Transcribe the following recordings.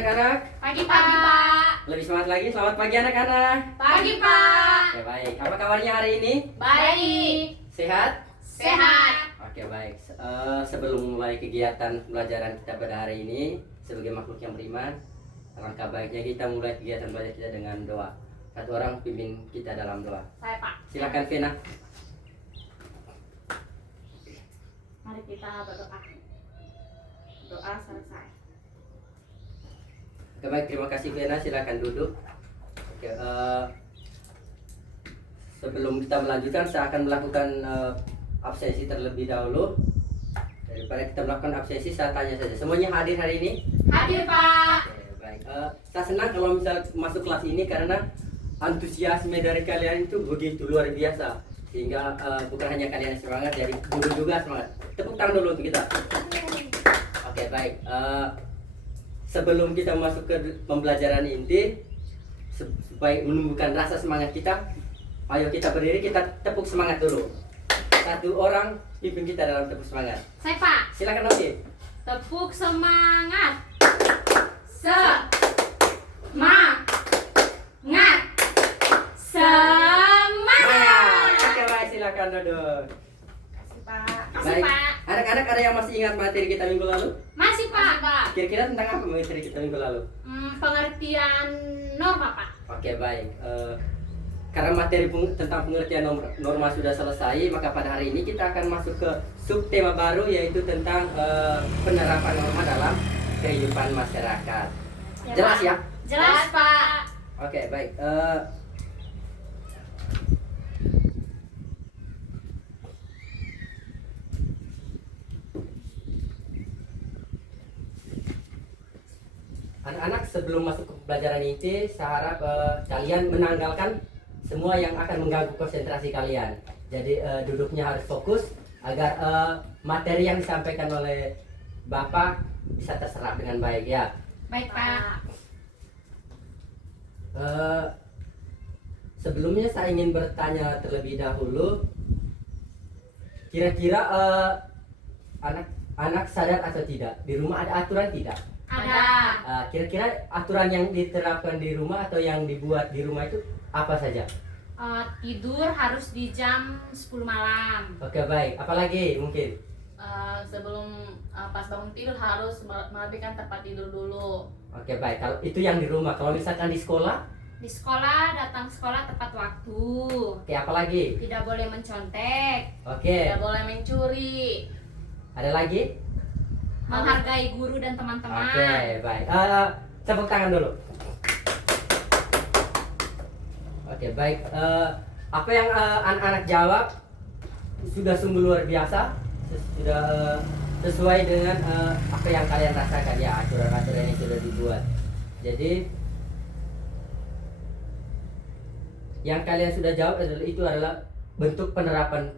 anak-anak. Pagi, Pak. Lebih semangat lagi. Selamat pagi anak-anak. Pagi, Pak. Oke, baik. Apa kabarnya hari ini? Baik. Sehat? Sehat. Oke, baik. Sebelum mulai kegiatan pembelajaran kita pada hari ini, sebagai makhluk yang beriman, alangkah baiknya kita mulai kegiatan belajar kita dengan doa. Satu orang pimpin kita dalam doa. Saya, Pak. Silakan Vena. Mari kita berdoa. Doa selesai. Oke, baik. Terima kasih Vena. Silakan duduk. Oke, sebelum kita melanjutkan, saya akan melakukan absensi terlebih dahulu. Daripada kita melakukan absensi, saya tanya saja. Semuanya hadir hari ini? Hadir, Pak. Oke, baik. Saya senang kalau misal masuk kelas ini karena antusiasme dari kalian itu begitu luar biasa. Sehingga bukan hanya kalian yang semangat, jadi guru juga semangat. Tepuk tangan dulu untuk kita. Oke, baik. Sebelum kita masuk ke pembelajaran inti, supaya menumbuhkan rasa semangat kita, ayo kita berdiri, kita tepuk semangat dulu. Satu orang pimpin kita dalam tepuk semangat. Saya, Pak. Silakan Oki. Tepuk semangat. Semangat. Semangat. Oke, baik, silakan duduk. Kasih, Pak. Kasih, Baik. Pak. Anak-anak ada yang masih ingat materi kita minggu lalu? Masih, Pak. Kira-kira tentang apa materi kita minggu lalu? Pengertian norma, Pak. Oke, baik. Karena materi tentang pengertian norma sudah selesai, maka pada hari ini kita akan masuk ke subtema baru, yaitu tentang penerapan norma dalam kehidupan masyarakat. Ya, Jelas Pak. ya? Jelas, Pak. Oke, baik. Anak-anak, sebelum masuk ke pembelajaran inti, saya harap kalian menanggalkan semua yang akan mengganggu konsentrasi kalian. Jadi duduknya harus fokus agar materi yang disampaikan oleh Bapak bisa terserap dengan baik ya. Baik, Pak. Sebelumnya saya ingin bertanya terlebih dahulu, kira-kira anak sadar atau tidak, di rumah ada aturan tidak? Ada. Kira-kira aturan yang diterapkan di rumah atau yang dibuat di rumah itu apa saja? Tidur harus di jam 10 malam. Oke, baik. Apalagi mungkin? Sebelum pas bangun tidur harus merapikan tempat tidur dulu. Oke, baik. Kalau itu yang di rumah, kalau misalkan di sekolah? Di sekolah, datang sekolah tepat waktu. Oke, apalagi? Tidak boleh mencontek. Oke. Tidak boleh mencuri. Ada lagi? Menghargai guru dan teman-teman. Oke, baik. Tepuk tangan dulu. Oke, baik. Apa yang anak-anak jawab sudah sungguh luar biasa, sudah sesuai dengan apa yang kalian rasakan ya, aturan-aturan yang sudah dibuat. Jadi yang kalian sudah jawab adalah bentuk penerapan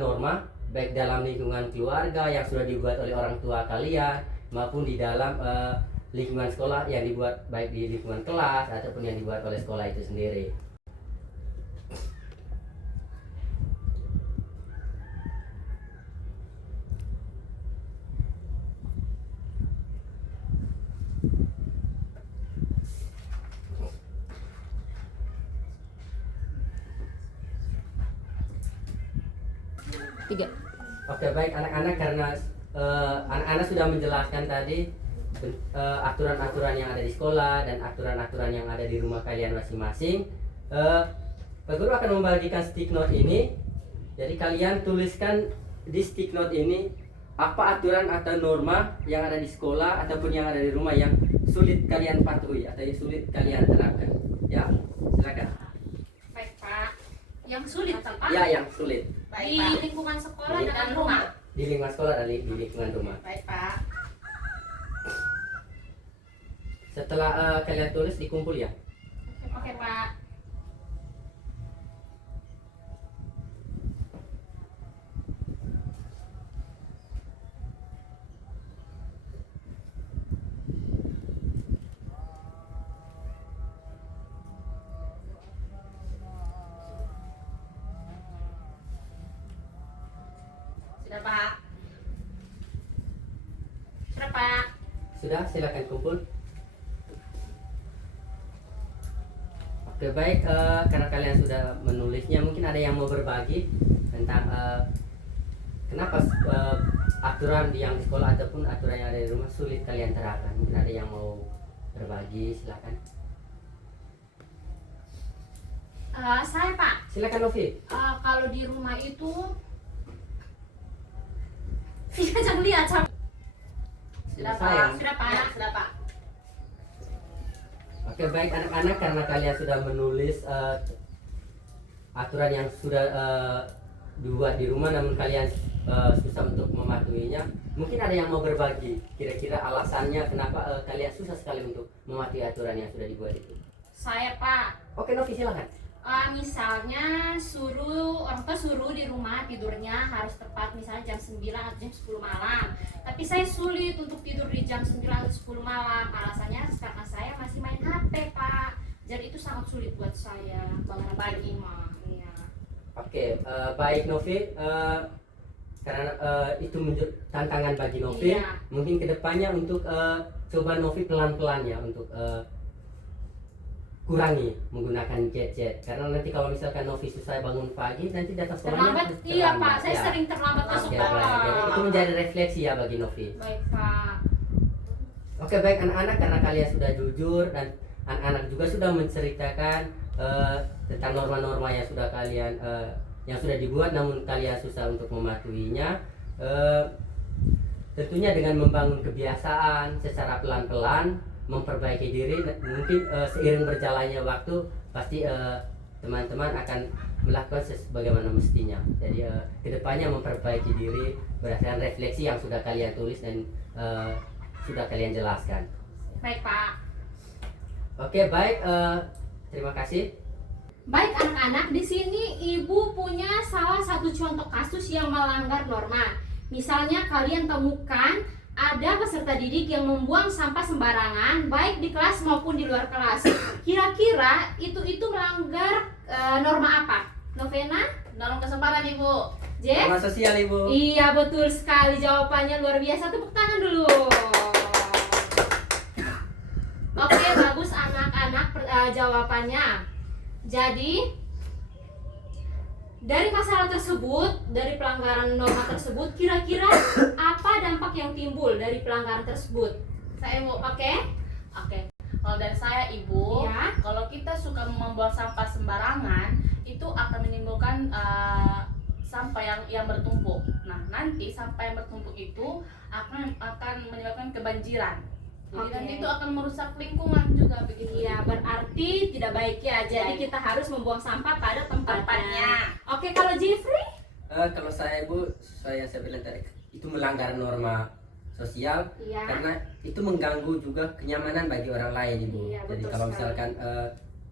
norma, baik dalam lingkungan keluarga yang sudah dibuat oleh orang tua kalian, maupun di dalam lingkungan sekolah yang dibuat baik di lingkungan kelas ataupun yang dibuat oleh sekolah itu sendiri. Tiga. Oke, baik anak-anak, karena anak-anak sudah menjelaskan tadi aturan-aturan yang ada di sekolah dan aturan-aturan yang ada di rumah kalian masing-masing. Pak Guru akan membagikan stick note ini. Jadi kalian tuliskan di stick note ini apa aturan atau norma yang ada di sekolah ataupun yang ada di rumah yang sulit kalian patuhi atau yang sulit kalian terapkan. Ya, silakan. Baik, Pak. Yang sulit, Pak. Ya, yang sulit. Di lingkungan sekolah dan rumah. Di lingkungan sekolah dan di lingkungan rumah. Baik, Pak. Setelah kalian tulis, dikumpul ya. Oke, Pak. Sudah, Pak. Sudah, Pak. Sudah, silakan kumpul. Oke baik, karena kalian sudah menulisnya, mungkin ada yang mau berbagi tentang kenapa aturan yang di sekolah ataupun aturan yang ada di rumah sulit kalian terapkan. Mungkin ada yang mau berbagi, silakan. Saya Pak, Silakan Novi. kalau di rumah itu jangan lihat sama. Sudah Sayang. Pak, sudah Pak, sudah Pak. Oke baik anak-anak, karena kalian sudah menulis aturan yang sudah dibuat di rumah namun kalian susah untuk mematuhinya, mungkin ada yang mau berbagi kira-kira alasannya kenapa kalian susah sekali untuk mematuhi aturan yang sudah dibuat itu. Saya Pak, Oke Novi silakan. misalnya orang tua suruh di rumah tidurnya harus tepat misalnya jam 9 atau jam 10 malam. Tapi saya sulit untuk tidur di jam 9 atau 10 malam. Alasannya karena saya masih main HP, Pak. Jadi itu sangat sulit buat saya bangun pagi mah. Iya. Oke, baik Novi, karena itu menjadi tantangan bagi Novi. Iya. Mungkin kedepannya untuk coba Novi pelan-pelan ya untuk kurangi menggunakan gadget, karena nanti kalau misalkan Novi susah bangun pagi nanti datang sekolahnya Terlambat, iya Pak. Saya ya. sering terlambat ke Oke, sekolah. baik. Itu menjadi refleksi ya bagi Novi. Baik Pak. Oke baik anak-anak, karena kalian sudah jujur dan anak-anak juga sudah menceritakan tentang norma-norma yang sudah kalian yang sudah dibuat namun kalian susah untuk mematuhinya. Tentunya dengan membangun kebiasaan secara pelan-pelan, memperbaiki diri, mungkin seiring berjalannya waktu pasti teman-teman akan melakukan sebagaimana mestinya. Jadi kedepannya memperbaiki diri berdasarkan refleksi yang sudah kalian tulis dan sudah kalian jelaskan. Baik Pak. Oke baik, terima kasih. Baik anak-anak, di sini Ibu punya salah satu contoh kasus yang melanggar norma. Misalnya kalian temukan ada peserta didik yang membuang sampah sembarangan baik di kelas maupun di luar kelas. Kira-kira itu melanggar norma apa? Novena? Dalam kesempatan Ibu. Jeff? Norma sosial Ibu. Iya betul sekali, jawabannya luar biasa. Tepuk tangan dulu. Oke, bagus anak-anak jawabannya. Jadi dari masalah tersebut, dari pelanggaran norma tersebut, kira-kira apa dampak yang timbul dari pelanggaran tersebut? Saya Ibu. Oke? Oke. Kalau dari saya Ibu, Ya. kalau kita suka membuang sampah sembarangan, itu akan menimbulkan sampah yang bertumpuk. Nah, nanti sampah yang bertumpuk itu akan menyebabkan kebanjiran. Jadi Oke. nanti itu akan merusak lingkungan juga begitu. Iya, berarti tidak baik ya. Jadi Iya. kita harus membuang sampah pada tempatnya. Tempatnya. Oke, kalau Jeffrey? Kalau saya Ibu, saya bilang tadi itu melanggar norma sosial Iya. karena itu mengganggu juga kenyamanan bagi orang lain Ibu. Iya, Jadi betul kalau sekali. misalkan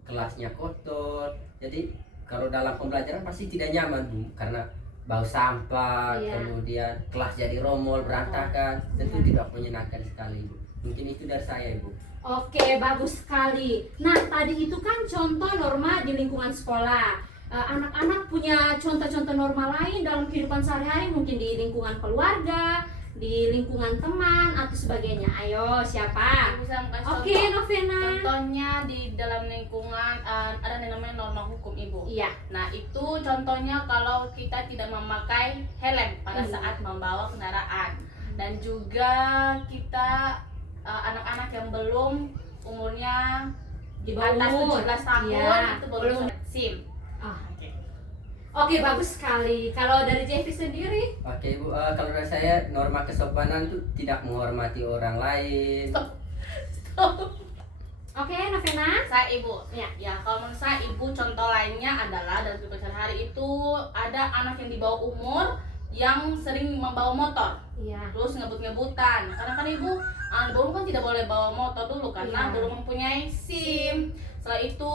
kelasnya kotor, jadi kalau dalam pembelajaran pasti tidak nyaman Bu, karena bau sampah, Iya. kemudian kelas jadi romol berantakan, tentu tidak menyenangkan sekali Ibu. Mungkin itu dari saya Ibu. Oke, bagus sekali. Nah, tadi itu kan contoh norma di lingkungan sekolah. Anak-anak punya contoh-contoh norma lain dalam kehidupan sehari-hari, mungkin di lingkungan keluarga, di lingkungan teman, atau sebagainya. Ayo, siapa? Ibu saya mau kasih Oke, contoh. Novena. Contohnya di dalam lingkungan ada yang namanya norma hukum Ibu. Iya. Nah itu contohnya kalau kita tidak memakai helm pada Iya. saat membawa kendaraan, dan juga kita anak-anak yang belum umurnya Di atas bawah 17 tahun Iya, itu belum belum. bisa SIM. Ah, Oke. Oke, bagus sekali. Kalau dari Jeffrey sendiri? Oke Ibu, kalau dari saya norma kesopanan itu tidak menghormati orang lain. Oke, Novena. Saya Ibu. Ya. Ya, kalau menurut saya Ibu, contoh lainnya adalah dalam kehidupan sehari-hari itu ada anak yang di bawah umur yang sering membawa motor, Iya. terus ngebut-ngebutan. Karena kan Ibu, anak di bawah umur kan tidak boleh bawa motor dulu karena Iya. belum mempunyai SIM. Setelah itu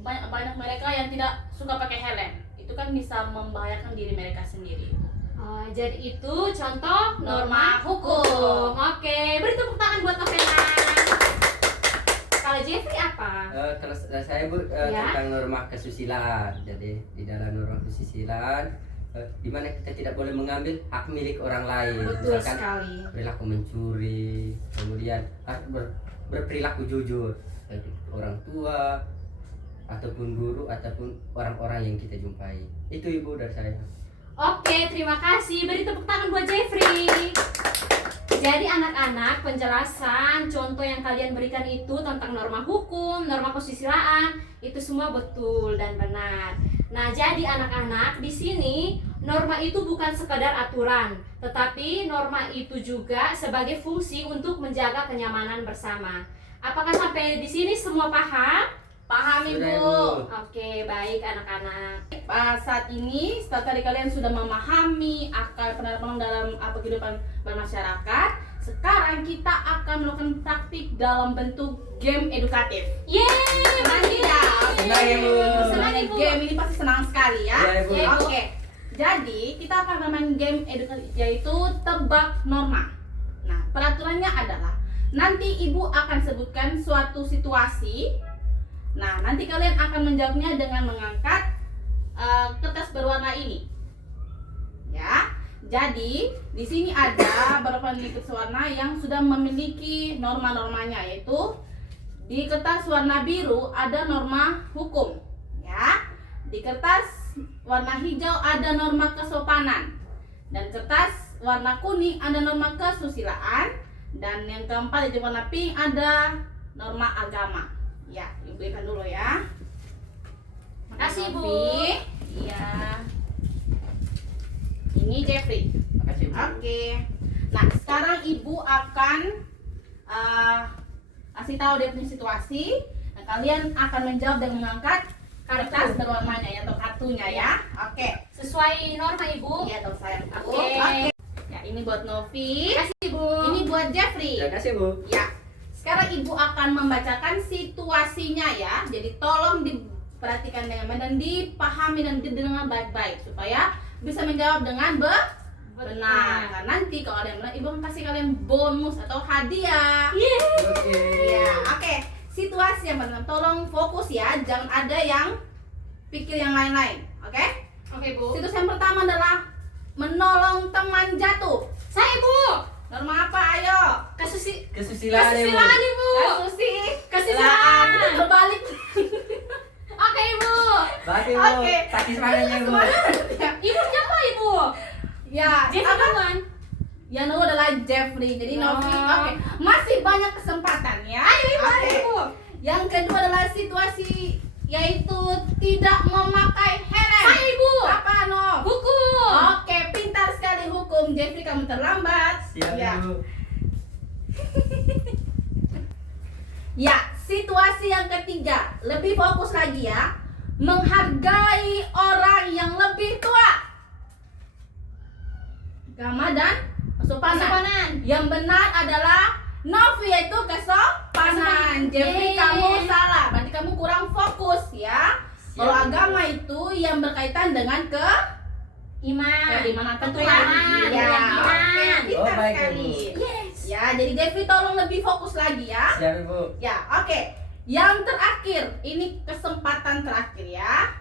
banyak mereka yang tidak suka pakai helm. Itu kan bisa membahayakan diri mereka sendiri. Oh, jadi itu contoh Norma norma hukum. hukum. Oke, beri tepuk tangan buat Novena. Kalau Jeffrey apa? Kalau saya Bu, Ya. tentang norma kesusilaan. Jadi di dalam norma kesusilaan di mana kita tidak boleh mengambil hak milik orang lain. Betul Misalkan sekali. perilaku mencuri, kemudian harus berperilaku jujur bagi orang tua ataupun guru ataupun orang-orang yang kita jumpai. Itu Ibu dari saya. Oke, terima kasih. Beri tepuk tangan buat Jeffrey. Jadi anak-anak, penjelasan contoh yang kalian berikan itu tentang norma hukum, norma kesusilaan, itu semua betul dan benar. Nah, jadi anak-anak, di sini norma itu bukan sekadar aturan, tetapi norma itu juga sebagai fungsi untuk menjaga kenyamanan bersama. Apakah sampai di sini semua paham? Paham Sudah, Ibu? Ibu. Oke, baik anak-anak. Saat ini setelah tadi kalian sudah memahami akar penerapan dalam kehidupan bermasyarakat, sekarang kita akan melakukan praktik dalam bentuk game edukatif. Yeay! Senang tidak? Senang, Ibu. Senangnya Ibu. game ini pasti senang sekali ya. Iya, Ibu. Iya, Ibu. Oke. Jadi kita akan bermain game edukatif yaitu tebak norma. Nah, peraturannya adalah nanti Ibu akan sebutkan suatu situasi. Nah, nanti kalian akan menjawabnya dengan mengangkat kertas berwarna ini. Ya. Jadi, di sini ada beberapa kertas warna yang sudah memiliki norma-normanya, yaitu di kertas warna biru ada norma hukum, ya. Di kertas warna hijau ada norma kesopanan. Dan kertas warna kuning ada norma kesusilaan. Dan yang keempat di warna pink ada norma agama. Ya, diberikan dulu ya. Makasih, Bu. Novi. Iya. Ini Jeffrey. Makasih Bu. Oke. Nah, sekarang Ibu akan kasih tahu dia punya situasi. Nah, kalian akan menjawab dengan mengangkat kertas berwarnanya atau kartunya ya. Oke. Sesuai norma, Ibu. Iya dong sayang. Oke. Oke. Ya, ini buat Novi. Makasih, Bu. Ini buat Jeffrey. Terima kasih Bu. Ya. Sekarang Ibu akan membacakan situasinya ya. Jadi tolong diperhatikan dengan baik dan dipahami dan didengar baik-baik supaya bisa menjawab dengan benar. Nah, nanti kalau ada yang benar, Ibu akan kasih kalian bonus atau hadiah. Oke. Ya, oke. Situasi yang pertama, tolong fokus ya, jangan ada yang pikir yang lain-lain. Oke? Oke, Bu. Situasi yang pertama adalah menolong teman jatuh. Saya, Bu. Norma apa? Ayo. Kesusilaan Ibu. Kesusilaan, Ibu. Susi. Kesusilaan. Kita terbalik. Oke, Ibu. Baik Ibu. Oke. Sakit semangatnya Ibu. Ibu siapa, Ibu? Ya, Jeffrey apa? duluan. Yang kedua adalah Jeffrey. Jadi Oh. Novi. Oke. Masih banyak kesempatan ya. Ayo, Ibu. Oke. Ayo, Ibu. Yang kedua adalah situasi yaitu tidak memakai helm. Saya, Ibu. Apa, Nov? Hukum. Oke, pintar sekali hukum. Jeffrey, kamu terlambat. Siap Ya. Ibu. Ya, situasi yang ketiga, lebih fokus lagi ya. Menghargai orang yang lebih tua. Agama dan kesopanan. Kesopanan. Yang benar adalah Novi, yaitu kesopanan. Jeffrey, Yeay. kamu salah. Berarti kamu kurang fokus ya. Siap. Kalau agama itu yang berkaitan dengan Iman. keimanan atau Ketuhanan. Ya, Keyakinan. oke, pintar Oh, baik, sekali. Ibu. Yes. Ya, jadi Jeffrey tolong lebih fokus lagi ya. Siap Ibu. Ya, oke. Yang terakhir, ini kesempatan terakhir ya.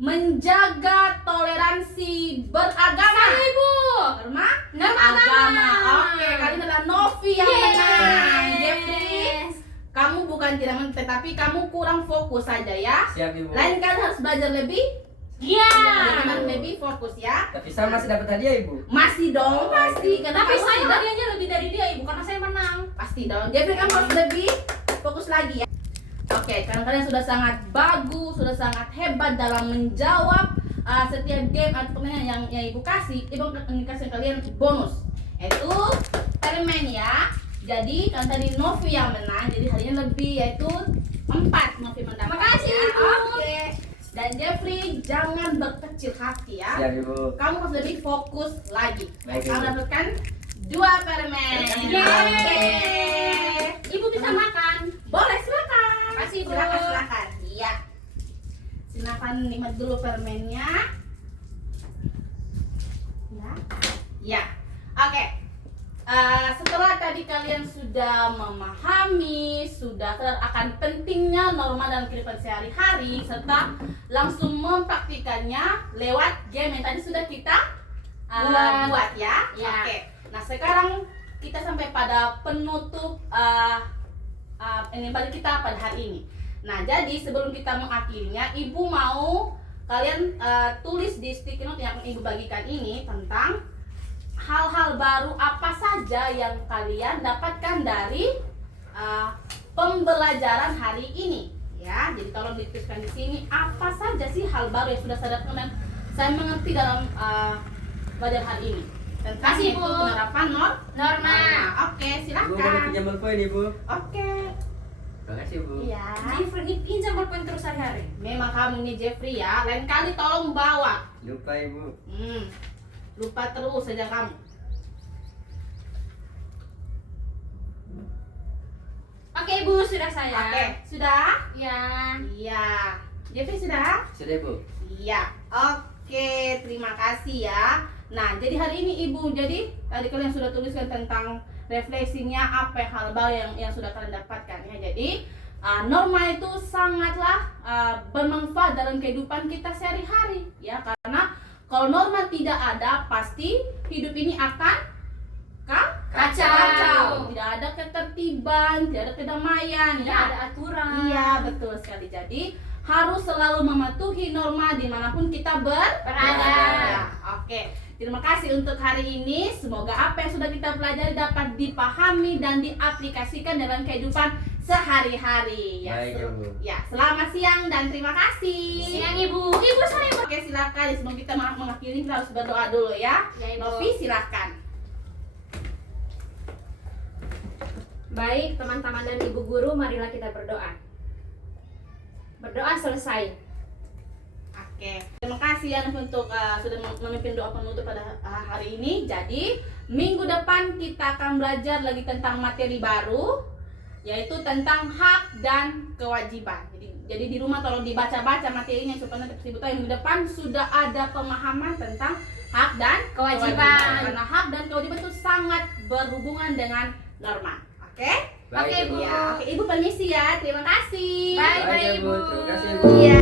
Menjaga toleransi beragama. Saya, Ibu. Norma? Norma Agama. agama. Oke, kali ini adalah Novi yang Yes. menang. Jeffrey, kamu bukan tidak menang, tetapi kamu kurang fokus saja ya. Siap Ibu. Lain kali harus belajar lebih, Iya. lebih fokus ya. Tapi saya masih dapat hadiah Ibu. Masih dong, pasti. Karena Tapi kamu saya sudah- hadiahnya lebih dari dia, Ibu, karena saya menang. pasti dong. Jeffrey, kamu harus lebih fokus lagi ya. Oke, karena kalian sudah sangat bagus, sudah sangat hebat dalam menjawab setiap game atau pertanyaan yang Ibu kasih. Ibu akan kasih kalian bonus, yaitu permen ya. Jadi kan tadi Novi yang menang, jadi hadiahnya lebih, yaitu 4 Novi mendapat. Makasih, ya. Ibu. Oke. Dan Jeffrey, jangan berkecil hati ya. Siap Ibu. Kamu harus lebih fokus lagi. Baik, Kamu Ibu. dapatkan 2 permen. Yeay. Oke. Ibu bisa makan. Boleh, silakan. Makasih, Bu. Silakan. Iya. Silakan nikmat dulu permennya. Ya. Ya. Oke. Setelah tadi kalian sudah memahami, sudah sadar akan pentingnya norma dalam kehidupan sehari-hari, serta langsung mempraktikannya lewat game yang tadi sudah kita buat ya. Ya. Oke. Nah, sekarang kita sampai pada penutup ini bagi kita pada hari ini. Nah, jadi sebelum kita mengakhirinya, Ibu mau kalian tulis di sticky note yang Ibu bagikan ini tentang hal-hal baru apa saja yang kalian dapatkan dari pembelajaran hari ini. Ya, jadi tolong dituliskan di sini apa saja sih hal baru yang sudah saya dapatkan dan saya mengerti dalam pelajaran hari ini. Tentang Kasih, itu Bu. penerapan Norma. Oke, Ibu boleh silakan. pinjam pulpen Ibu. Oke. Terima kasih Bu. Iya. Jeffrey ini pinjam pulpen terus hari-hari. Memang kamu nih Jeffrey ya. Lain kali tolong bawa. Lupa Ibu. Lupa terus saja kamu. Oke Ibu, sudah saya. Oke, sudah? Ya. Iya. Jeffrey sudah? Sudah Bu. Iya. Oke, terima kasih ya. Nah, jadi hari ini Ibu, jadi tadi kalian sudah tuliskan tentang refleksinya apa hal baru yang sudah kalian dapatkan ya. Jadi norma itu sangatlah bermanfaat dalam kehidupan kita sehari-hari ya, karena kalau norma tidak ada pasti hidup ini akan kacau. Tidak ada ketertiban, tidak ada kedamaian Tidak ya. ada aturan. Iya, betul sekali. Jadi harus selalu mematuhi norma dimanapun kita Berada. Ya, oke. Terima kasih untuk hari ini. Semoga apa yang sudah kita pelajari dapat dipahami dan diaplikasikan dalam kehidupan sehari-hari. Ya, Baik ya Bu. ya, selamat siang dan terima kasih. Siang Ibu. Ibu saya. Oke, silakan. Sebelum kita mengakhiri kita harus berdoa dulu ya. Ya, Ibu. Novi, silakan. Baik teman-teman dan ibu guru, marilah kita berdoa. Berdoa selesai. Oke, terima kasih ya untuk sudah memimpin doa penutup pada hari ini. Jadi minggu depan kita akan belajar lagi tentang materi baru, yaitu tentang hak dan kewajiban. Jadi di rumah tolong dibaca-baca materi ini supaya nanti Ibu tahu minggu depan sudah ada pemahaman tentang hak dan Kewajiban. Karena hak dan kewajiban itu sangat berhubungan dengan norma. Oke? Baik Oke, ya Bu. Bu. Ya, oke, Ibu permisi ya. Terima kasih. Bye, Baik ya Bu. Ibu. Terima kasih Bu. Iya.